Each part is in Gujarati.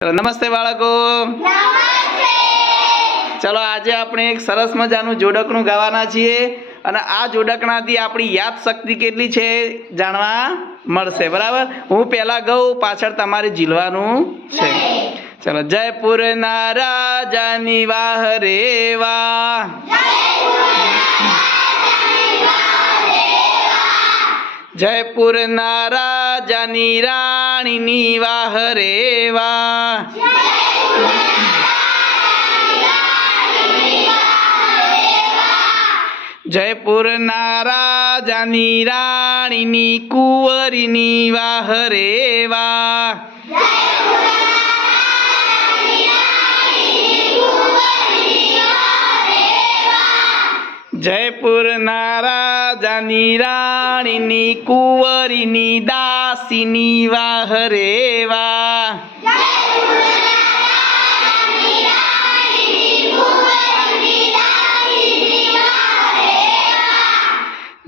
નમસ્તે બાળકો. ચલો આજે આપણે એક સરસ મજાનું જોડકણું ગાવાના છીએ અને આ જોડકણાથી આપણી યાદ શક્તિ કેટલી છે જાણવા મળશે. બરાબર, હું પહેલા ગાઉં, પાછળ તમારે ઝીલવાનું છે. ચલો. જયપુરના રાજાની વાહ રે વાહ, જયપુરના રાજાની રાણીની વાહ રે વાહ, જયપુરના રાજાની રાણીની કુંવરીની વાહ રે વાહ, જયપુરના રાજાની રાણીની કુંવરીની દાસીની વાહ રે વાહ,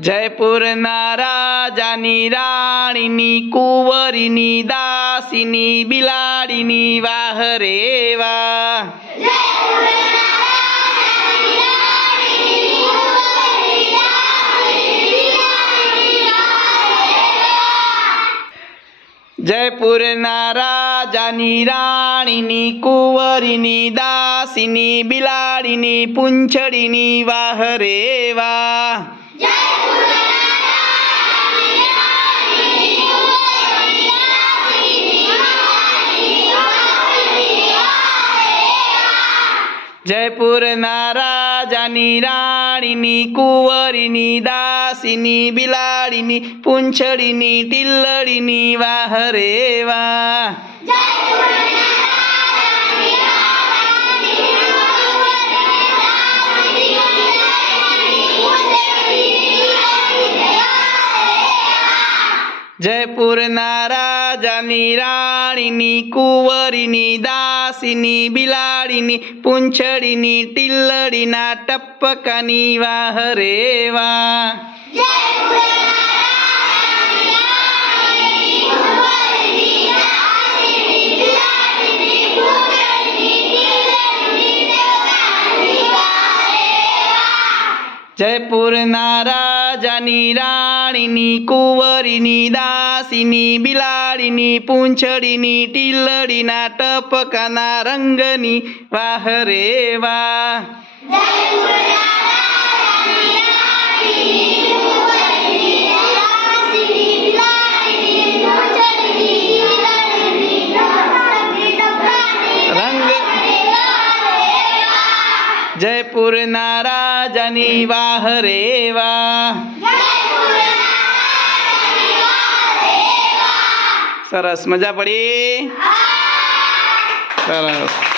જયપુરના રાજાની રાણીની કુંવરીની દાસીની બિલાડીની વાહ રે વાહ, જયપુરના રાજાની રાણીની કુંવરીની દાસીની બિલાડીની પૂંછડીની વાહ રે વાહ, જયપુરના રાજાની રાણીની કુંવરીની દાસીની બિલાડીની પૂંછડીની ટીલડીની વાહ રે વાહ, જયપુરના રાજાની રાણીની કુંવરીની દાસીની બિલાડીની પૂંછડીની ટીલડીના ટપકાની વાહ રે વાહ, જયપુરના રાજાની રાણીની કુંવરીની દાસીની બિલાડીની પૂંછડીની ટીલડીના ટપકાના રંગની વાહ રે વાહ, જયપુરના રાજાની વાહ રે વાહ. સરસ, મજા પડી? સરસ.